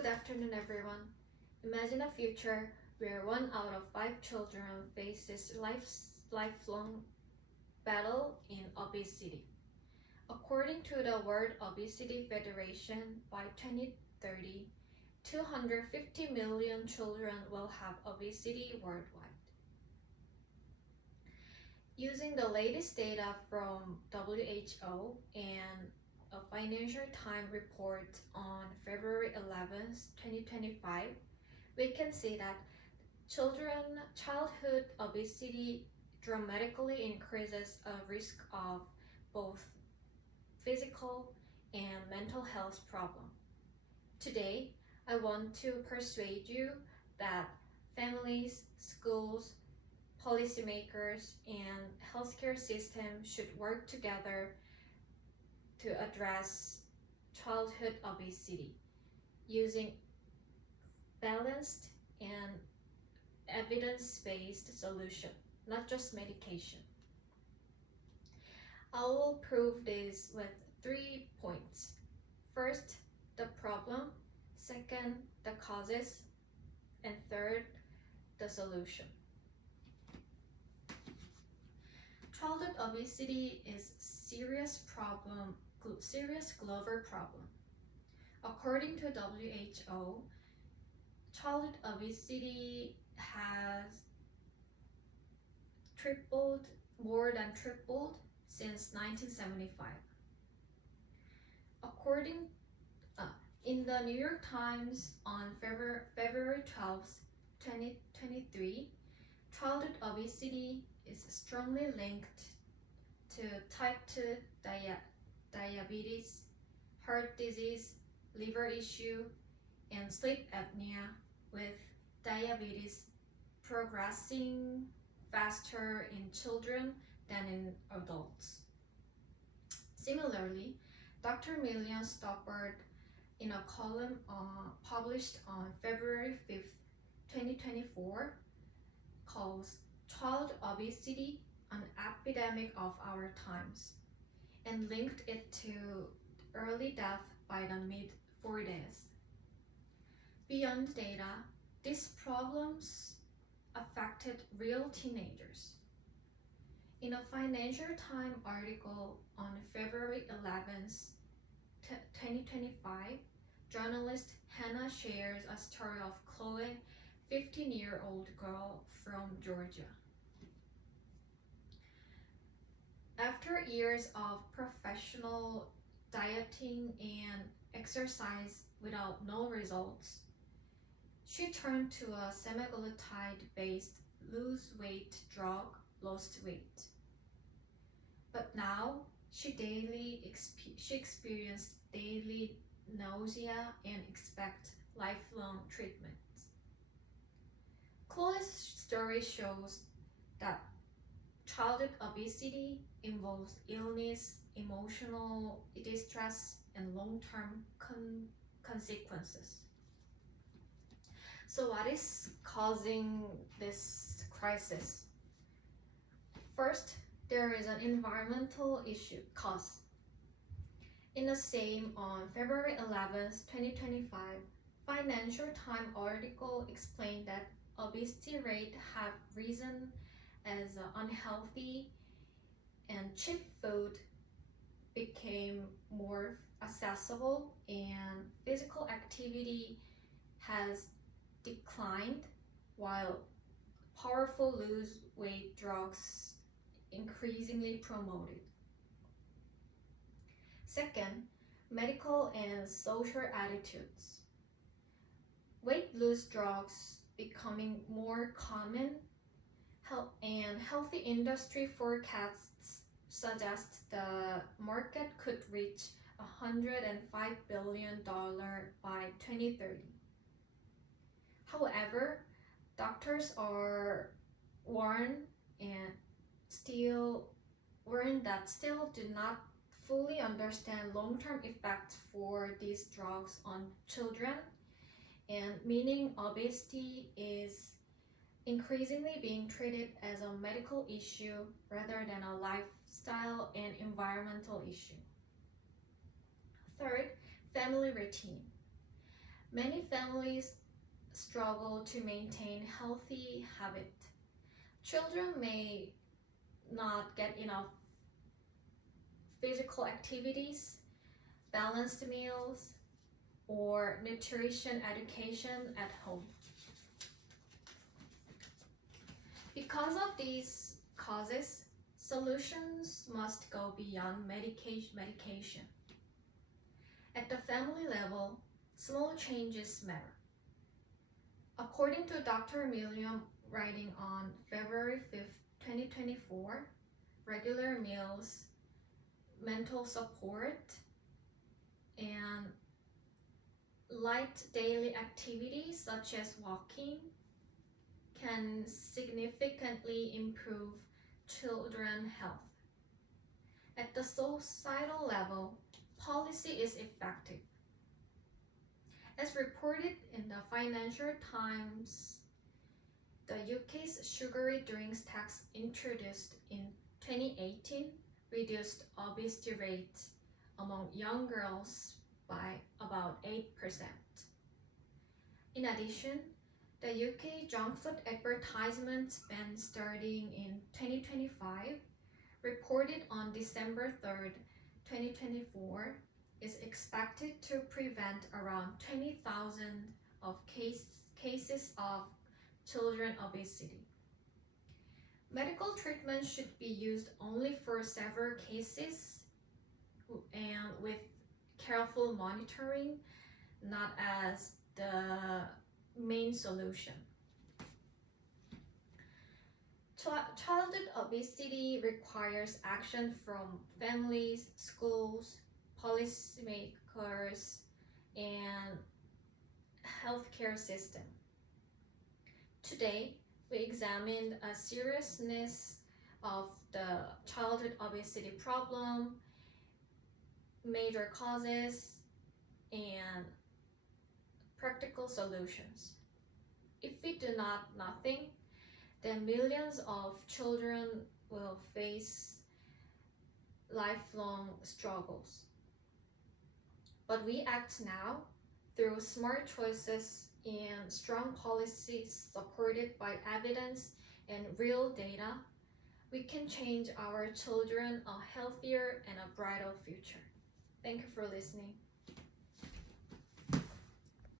Good afternoon, everyone. Imagine a future where 1 out of 5 children faces lifelong battle in obesity. According to the World Obesity Federation, by 2030, 250 million children will have obesity worldwide. Using the latest data from WHO and a Financial Times report on February 11th, 2025, we can see that childhood obesity dramatically increases a risk of both physical and mental health problems. Today, I want to persuade you that families, schools, policymakers, and healthcare systems should work together to address childhood obesity using balanced and evidence-based solution, not just medication. I will prove this with 3 points. First, the problem. Second, the causes. And third, the solution. Childhood obesity is serious global problem. According to WHO, childhood obesity has more than tripled since 1975. In the New York Times on February 12th, 2023, childhood obesity is strongly linked to type 2 diabetes, heart disease, liver issue, and sleep apnea, with diabetes progressing faster in children than in adults. Similarly, Dr. Millian Stoppard, in a column published on February 5th, 2024, calls child obesity an epidemic of our times and linked it to early death by the mid-40s. Beyond data, these problems affected real teenagers. In a Financial Times article on February 11th, 2025, journalist Hannah shares a story of Chloe, 15-year-old girl from Georgia. After years of professional dieting and exercise without no results, she turned to a semaglutide-based lose-weight drug, lost weight. But now she experienced daily nausea and expect lifelong treatment. Chloe's story shows that childhood obesity involves illness, emotional distress, and long-term consequences. So what is causing this crisis? First, there is an environmental cause. In the same on February 11th, 2025, Financial Times article explained that obesity rate have risen as unhealthy and cheap food became more accessible and physical activity has declined while powerful lose weight drugs increasingly promoted. Second, medical and social attitudes. Weight loss drugs becoming more common, and healthy industry forecasts suggest the market could reach $105 billion by 2030. However, doctors are warned that still do not fully understand long-term effects for these drugs on children, and meaning obesity is increasingly being treated as a medical issue rather than a lifestyle and environmental issue. Third, family routine. Many families struggle to maintain healthy habits. Children may not get enough physical activities, balanced meals, or nutrition education at home. Because of these causes, solutions must go beyond medication. At the family level, small changes matter. According to Dr. Milliam writing on February 5th, 2024, regular meals, mental support, and light daily activities such as walking can significantly improve children's health. At the societal level, policy is effective. As reported in the Financial Times, the UK's sugary drinks tax introduced in 2018 reduced obesity rates among young girls by about 8%. In addition, the UK junk food advertisement ban starting in 2025, reported on December 3rd, 2024, is expected to prevent around 20,000 of cases of children obesity. Medical treatment should be used only for severe cases and with careful monitoring, not as the main solution. Childhood obesity requires action from families, schools, policymakers, and healthcare system. Today, we examined a seriousness of the childhood obesity problem, major causes, and practical solutions. If we do nothing, then millions of children will face lifelong struggles. But we act now through smart choices and strong policies supported by evidence and real data. We can change our children a healthier and a brighter future. Thank you for listening.